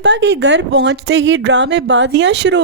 मिसबा के घर पहुंचते ही ड्रामेबाजियां शुरू।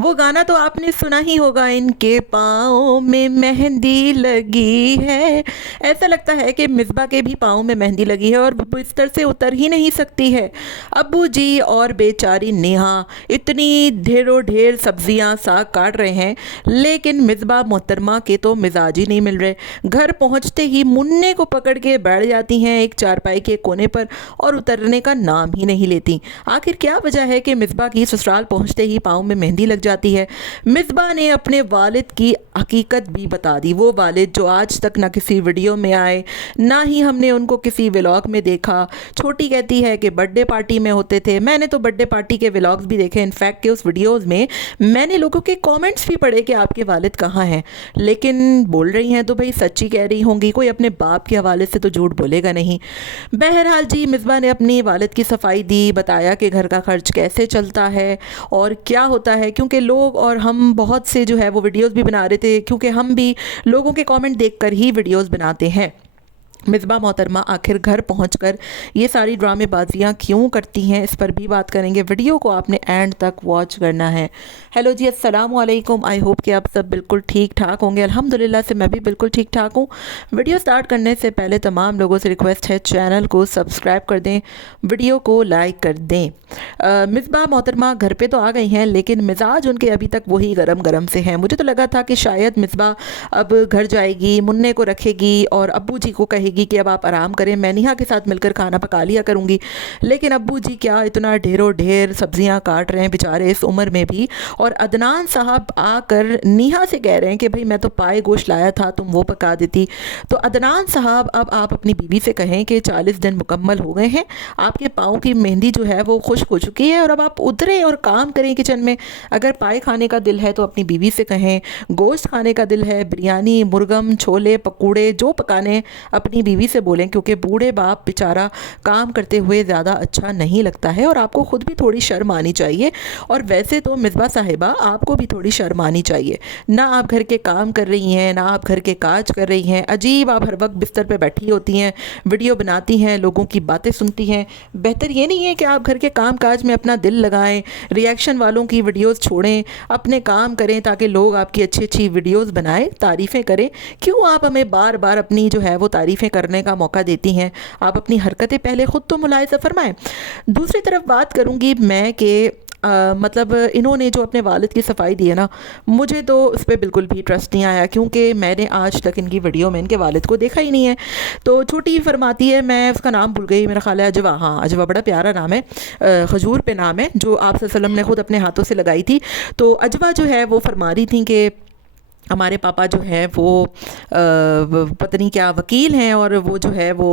वो गाना तो आपने सुना ही होगा, इनके पाँव में मेहंदी लगी है। ऐसा लगता है कि मिसबा के भी पाँव में मेहंदी लगी है और बिस्तर से उतर ही नहीं सकती है। अब्बू जी और बेचारी नेहा इतनी ढेरों ढेर सब्जियां साग काट रहे हैं, लेकिन मिसबा मोहतरमा के तो मिजाज ही नहीं मिल रहे। घर पहुंचते ही मुन्ने को पकड़ के बैठ जाती हैं एक चारपाई के कोने पर और उतरने का नाम ही नहीं लेती। आखिर क्या वजह है कि मिसबा की ससुराल पहुंचते ही पाँव में मेहंदी लग जाती है? मिसबा ने अपने वालिद की हकीकत भी बता दी। वो वालिद जो आज तक ना किसी वीडियो में आए, ना ही हमने उनको किसी व्लॉग में देखा। छोटी कहती है कि बर्थडे पार्टी में होते थे। मैंने तो बर्थडे पार्टी के व्लॉग्स भी देखे, इनफैक्ट कि उस वीडियोज़ में मैंने लोगों के कॉमेंट्स भी पढ़े कि आपके वालिद कहाँ हैं। लेकिन बोल रही हैं तो भाई सच्ची कह रही होंगी, कोई अपने बाप के हवाले से तो झूठ बोलेगा नहीं। बहरहाल जी, मिसबा ने अपनी वालिद की सफाई दी, बताया कि घर का खर्च कैसे चलता है और क्या होता है, क्योंकि लोग और हम बहुत से जो है वो वीडियोस भी बना रहे थे, क्योंकि हम भी लोगों के कमेंट देखकर ही वीडियोस बनाते हैं। मिसबा मोहतरमा आखिर घर पहुंचकर ये सारी ड्रामेबाजियाँ क्यों करती हैं, इस पर भी बात करेंगे। वीडियो को आपने एंड तक वॉच करना है। हेलो जी, अस्सलाम वालेकुम। आई होप कि आप सब बिल्कुल ठीक ठाक होंगे। अल्हम्दुलिल्लाह से मैं भी बिल्कुल ठीक ठाक हूँ। वीडियो स्टार्ट करने से पहले तमाम लोगों से रिक्वेस्ट है, चैनल को सब्सक्राइब कर दें, वीडियो को लाइक कर दें। मिसबा मोहतरमा घर पर तो आ गई हैं, लेकिन मिजाज उनके अभी तक वही गरम गरम से हैं। मुझे तो लगा था कि शायद मिसबा अब घर जाएगी, मुन्ने को रखेगी और अब्बू जी को कहेगी कि अब आप आराम करें, मैं नेहा के साथ मिलकर खाना पका लिया करूंगी। लेकिन अब्बू जी क्या इतना ढेरों ढेर सब्जियां काट रहे हैं बेचारे इस उम्र में भी। और अदनान साहब आकर नेहा से कह रहे हैं कि भाई मैं तो पाए गोश्त लाया था, तुम वो पका देती। तो अदनान साहब, अब आप अपनी बीवी से कहें कि 40 दिन मुकम्मल हो गए हैं, आपके पाँव की मेहंदी जो है वो खुश्क हो चुकी है और अब आप उतरें और काम करें किचन में। अगर पाए खाने का दिल है तो अपनी बीवी से कहें, गोश्त खाने का दिल है, बिरयानी, मुर्गम, छोले, पकौड़े जो पकाने अपनी बीवी से बोलें, क्योंकि बूढ़े बाप बेचारा काम करते हुए ज़्यादा अच्छा नहीं लगता है और आपको खुद भी थोड़ी शर्म आनी चाहिए। और वैसे तो मिसबा साहिबा आपको भी थोड़ी शर्म आनी चाहिए। ना आप घर के काम कर रही हैं, ना आप घर के काज कर रही हैं। अजीब, आप हर वक्त बिस्तर पे बैठी होती हैं, वीडियो बनाती हैं, लोगों की बातें सुनती हैं। बेहतर ये नहीं है कि आप घर के काम काज में अपना दिल लगाएं, रिएक्शन वालों की वीडियोज़ छोड़ें, अपने काम करें ताकि लोग आपकी अच्छी अच्छी वीडियोज़ बनाएं, तारीफ़ें करें। क्यों आप हमें बार बार अपनी जो है वो तारीफ़ें करने का मौका देती हैं? आप अपनी हरकतें पहले खुद तो मुलाहिज़ा फरमाएं। दूसरी तरफ बात करूंगी मैं कि मतलब इन्होंने जो अपने वालिद की सफाई दी है ना, मुझे तो उस पर बिल्कुल भी ट्रस्ट नहीं आया, क्योंकि मैंने आज तक इनकी वीडियो में इनके वालिद को देखा ही नहीं है। तो छोटी फरमाती है, मैं उसका नाम भूल गई, मेरा ख्याल है अजवा। हाँ, अजवा बड़ा प्यारा नाम है, खजूर पे नाम है, जो आप सल्लल्लाहु अलैहि वसल्लम ने खुद अपने हाथों से लगाई थी। तो अजवा जो है वो फरमा रही थी कि हमारे पापा जो है वो पता नहीं क्या वकील हैं और वो जो है वो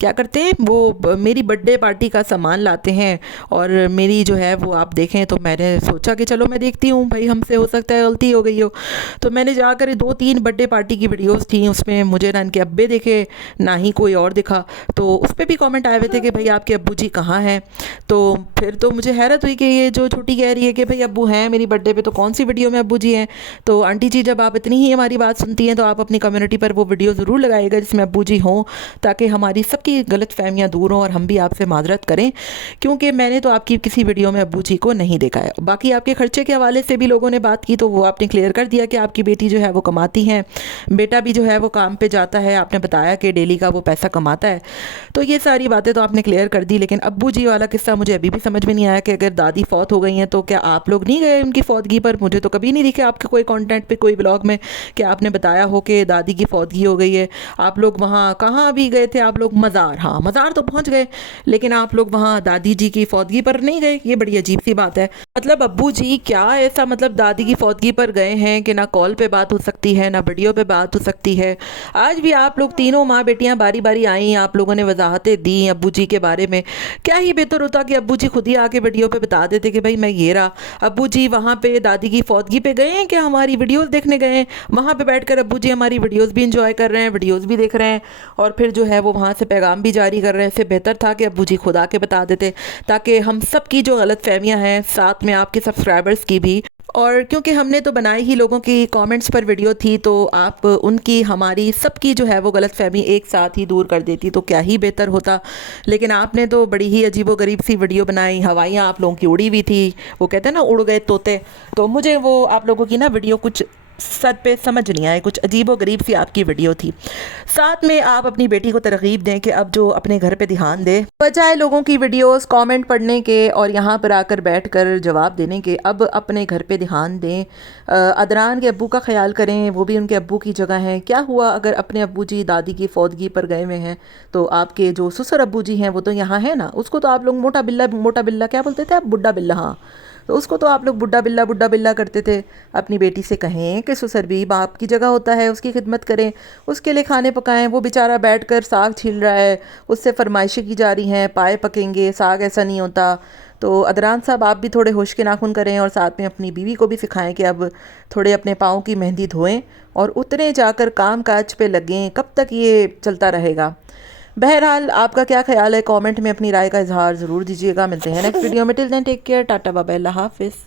क्या करते हैं, वो मेरी बर्थडे पार्टी का सामान लाते हैं और मेरी जो है वो आप देखें। तो मैंने सोचा कि चलो मैं देखती हूँ, भाई हमसे हो सकता है गलती हो गई हो। तो मैंने जाकर 2-3 बर्थडे पार्टी की वीडियोस थी, उसमें मुझे ना इनके अब्बे दिखे ना ही कोई और दिखा। तो उस पर भी कॉमेंट आए हुए थे कि भाई आपके अब्बू जी कहाँ हैं। तो फिर तो मुझे हैरत हुई कि ये जो छोटी कह रही है कि भाई अब्बू हैं मेरी बर्थडे पे, तो कौन सी वीडियो में अब्बू जी हैं? तो आंटी जी, जब आप इतनी ही हमारी बात सुनती हैं तो आप अपनी कम्युनिटी पर वो वीडियो ज़रूर लगाइएगा जिसमें अब्बू जी हों, ताकि हमारी सबकी गलत फहमियाँ दूर हों और हम भी आपसे माजरत करें, क्योंकि मैंने तो आपकी किसी वीडियो में अब्बू जी को नहीं देखा है। बाकी आपके खर्चे के हवाले से भी लोगों ने बात की, तो वो आपने क्लियर कर दिया कि आपकी बेटी जो है वो कमाती हैं, बेटा भी जो है वो काम पर जाता है, आपने बताया कि डेली का वो पैसा कमाता है। तो ये सारी बातें तो आपने क्लियर कर दी। लेकिन अब्बू जी वाला किस्सा मुझे अभी भी समझ में नहीं आया कि अगर दादी फौत हो गई हैं तो क्या आप लोग नहीं गए उनकी फौतगी पर? मुझे तो कभी नहीं दिखे आपके कोई कंटेंट पे, कोई ब्लॉग में कि आपने बताया हो कि दादी की फौतगी हो गई है। आप लोग वहाँ कहाँ भी गए थे? आप लोग मज़ार, हाँ मज़ार तो पहुँच गए, लेकिन आप लोग वहाँ दादी जी की फौतगी पर नहीं गए। ये बड़ी अजीब सी बात है। मतलब अब्बू जी क्या ऐसा मतलब दादी की फौतगी पर गए हैं कि ना कॉल पे बात हो सकती है ना वीडियो पे बात हो सकती है? आज भी आप लोग तीनों माँ बेटियाँ बारी बारी आई, आप लोगों ने वजाहतें दी अब्बू जी के बारे में। क्या ही बेहतर होता कि अब्बू जी खुद ही आके वीडियो पे बता देते कि भाई मैं ये रहा, अब्बू जी वहाँ पे दादी की फौतगी पे गए हैं कि हमारी वीडियोस देखने गए हैं, वहाँ पे बैठकर अब्बू जी हमारी वीडियोस भी इंजॉय कर रहे हैं, वीडियोस भी देख रहे हैं और फिर जो है वो वहाँ से पैगाम भी जारी कर रहे हैं। इससे बेहतर था कि अब्बू जी खुद आके बता देते, ताकि हम सब की जो गलत फहमियाँ हैं, साथ में आपके सब्सक्राइबर्स की भी, और क्योंकि हमने तो बनाई ही लोगों की कमेंट्स पर वीडियो थी, तो आप उनकी हमारी सबकी जो है वो गलतफहमी एक साथ ही दूर कर देती तो क्या ही बेहतर होता। लेकिन आपने तो बड़ी ही अजीबोगरीब सी वीडियो बनाई, हवाइयाँ आप लोगों की उड़ी हुई थी, वो कहते हैं ना उड़ गए तोते। तो मुझे वो आप लोगों की ना वीडियो कुछ सर पे समझ नहीं आए, कुछ अजीबोगरीब सी आपकी वीडियो थी। साथ में आप अपनी बेटी को तरगीब दें कि अब जो अपने घर पे ध्यान दे, बजाय लोगों की वीडियोस कमेंट पढ़ने के और यहाँ पर आकर बैठकर जवाब देने के, अब अपने घर पे ध्यान दें। अदनान के अब्बू का ख्याल करें, वो भी उनके अब्बू की जगह हैं। क्या हुआ अगर अपने अब्बू जी दादी की फौतगी पर गए हुए हैं, तो आपके जो ससुर अब्बू जी हैं वो तो यहाँ है ना, उसको तो आप लोग मोटा बिल्ला क्या बोलते थे आप, बुड्ढा बिल्ला, हाँ, तो उसको तो आप लोग बुड्ढा बिल्ला करते थे। अपनी बेटी से कहें कि ससुर भी बाप की जगह होता है, उसकी खिदमत करें, उसके लिए खाने पकाएं। वो बेचारा बैठकर साग छील रहा है, उससे फरमाइशें की जा रही हैं, पाए पकेंगे, साग ऐसा नहीं होता। तो अदरान साहब आप भी थोड़े होश के नाखून करें और साथ में अपनी बीवी को भी सिखाएं कि अब थोड़े अपने पाँव की मेहंदी धोएं और उतरे जाकर काम काज पे लगें। कब तक ये चलता रहेगा? बहरहाल आपका क्या ख्याल है, कमेंट में अपनी राय का इजहार ज़रूर दीजिएगा। मिलते हैं नेक्स्ट वीडियो में, till then take care, tata bye bye, अल्लाह हाफिज़।